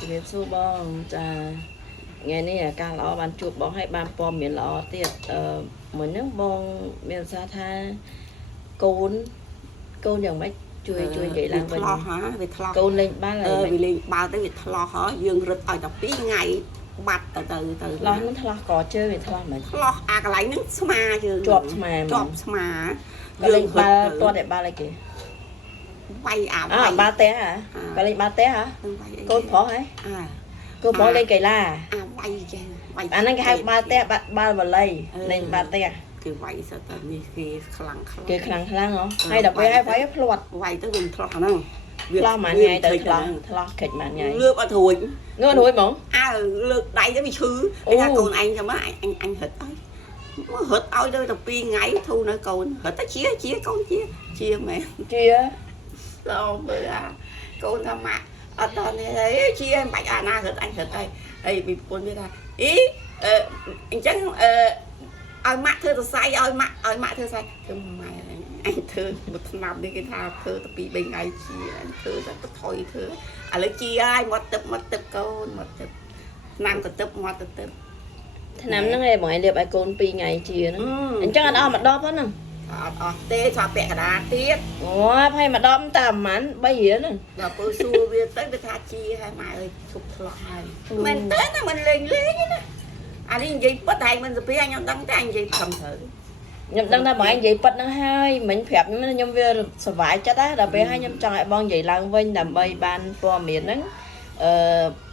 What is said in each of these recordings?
ជំរាបសួរបងចាថ្ងៃនេះការល្អបានជួបបងឲ្យបានព័ត៌មានល្អទៀតមួយហ្នឹងបងមានអាសាថាកូនយ៉ាងម៉េចជួយនិយាយឡើងវិញឆ្លោះហ่าវាឆ្លោះកូនលេងបាល់ហើយវាលេងបាល់ទៅវាឆ្លោះហ่าយើងរត់ឲ្យតែ2ថ្ងៃបាត់ទៅឆ្លោះហ្នឹងឆ្លោះកជើងវាឆ្លោះមិនឆ្លោះអាកន្លែងហ្នឹងស្មាយើងជាប់ស្មាលេងបាល់ទាត់តែបាល់អីគេវាយបាល់ទះហ៎ក៏លេងបាល់ទះហ៎កូនប្រុសហ៎កូនប្រុសលេងកីឡាវាយចេះអាហ្នឹងគេហៅបាល់ទះបាល់វ៉ាឡេលេងបាល់ទះគឺវាយសតើនេះគេខ្លាំងហ៎ហើយដល់ពេលឲ្យវាយភ្លាត់វាយទៅវាឆ្លោះហ្នឹងឆ្លោះមួយថ្ងៃទៅឆ្លោះខិចមួយថ្ងៃលើកអត់រួចងើរួចហ្មងលើកដៃទៅវាឈឺឯថាកូនឯងចាំអញរត់ឲ្យរត់ឲ្យទៅ2ថ្ងៃធូរនៅកូនរត់ទៅជាកូនជាមែនជាដល់មើលកូនថាម៉ាក់អត់ដល់នេះទេជាមិនបាច់អាណារត់អញរត់អីពីប្រពន្ធវាថាអីអញ្ចឹងឲ្យម៉ាក់ធ្វើសរសៃឲ្យម៉ាក់ធ្វើសរសៃគឺម៉ែអញធ្វើមួយឆ្នាំនេះគេថាធ្វើតែ2 3ថ្ងៃជាអញធ្វើតែថយធ្វើឥឡូវជាហើយមកទឹកកូនមកទឹកឆ្នាំក៏ទឹកមកទៅទឹកឆ្នាំហ្នឹងឯងបងឯងលាបឲ្យកូន2ថ្ងៃជាហ្នឹងអញ្ចឹងអត់អស់មួយដបហ្នឹងអត់អស់ទេថាពាក់កណ្ដាលទៀតអូហើយមួយដបតែប្រហែល3រៀលហ្នឹងដល់ពើសួរវាទៅវាថាជាហើយម៉ែអើយឈប់ឆ្លោះហើយមែនតើណាមិនលេងណាអានេះនិយាយប៉ិតហើយមិនសុភីអញខ្ញុំដឹងតែអញនិយាយខំទៅខ្ញុំដឹងថាបងឯងនិយាយប៉ិតហ្នឹងហើយមិញប្រាប់ខ្ញុំវាសុវ័យចិត្តដែរដល់ពេលហើយខ្ញុំចង់ឲ្យបងនិយាយឡើងវិញដើម្បីបានព័ត៌មានហ្នឹង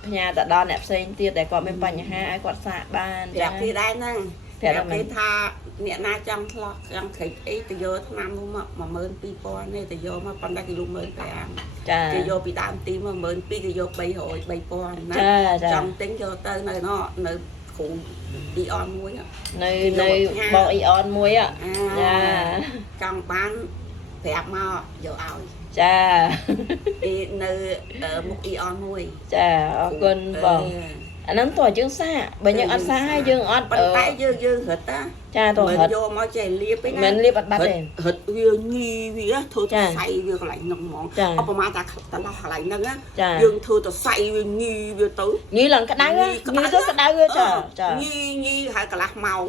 ផ្ញើទៅដល់អ្នកផ្សេងទៀតដែលគាត់មានបញ្ហាឲ្យគាត់សាកបានប្រាប់គេដែរហ្នឹងប្រាប់គេថាអ្នកណាចង់ឆ្លោះចង់ខិចអីទៅយកថ្នាំនោះមក12000នេះទៅយកមកប៉ុន្តែគេលុប15000ចាគេយកពីដើមទីមក12000គេយក3000ណាចង់ទិញយកទៅនៅគ្រូអ៊ីអនមួយនៅបងអ៊ីអនមួយចាចង់បានប្រាប់មកយកឲ្យចានៅមុខអ៊ីអនមួយចាអរគុណបងអាហ្នឹងតើយើងសាបើយើងអត់សាហើយយើងអត់ប៉ុន្តែយើងរត់ចាតើរត់យកមកចេះលាបទេណាមិនលាបអត់បាត់ទេរត់វាញីវាធ្វើទៅសៃវាកន្លែងហ្នឹងហ្មងអបប្រមាណតែតឡោះកន្លែងហ្នឹងយើងធ្វើទៅសៃវាញីវាទៅញីឡើងក្តៅញីទៅក្តៅចាញីហើយកន្លះម៉ោង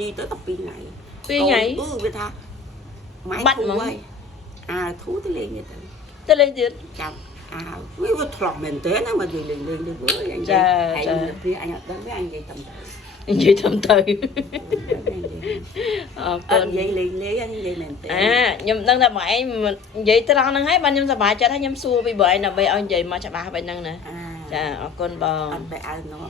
ញីទៅតែ2ថ្ងៃវាថាម៉ែបាត់ហ្មងធូរទៅលេងទៅលេងទៀតចាំវាធ្លាប់មែនទេណាមកនិយាយលេងអញចាវាអញអត់ដឹងទេអញនិយាយទៅអរគុណនិយាយលេងអញនិយាយមែនទេខ្ញុំដឹងថាបងឯងនិយាយត្រង់ហ្នឹងហើយបានខ្ញុំសប្បាយចិត្តហើយខ្ញុំសួរពីបងឯងដើម្បីឲ្យនិយាយមកច្បាស់បែបហ្នឹងណាចាអរគុណបងអត់បែរអើនោះ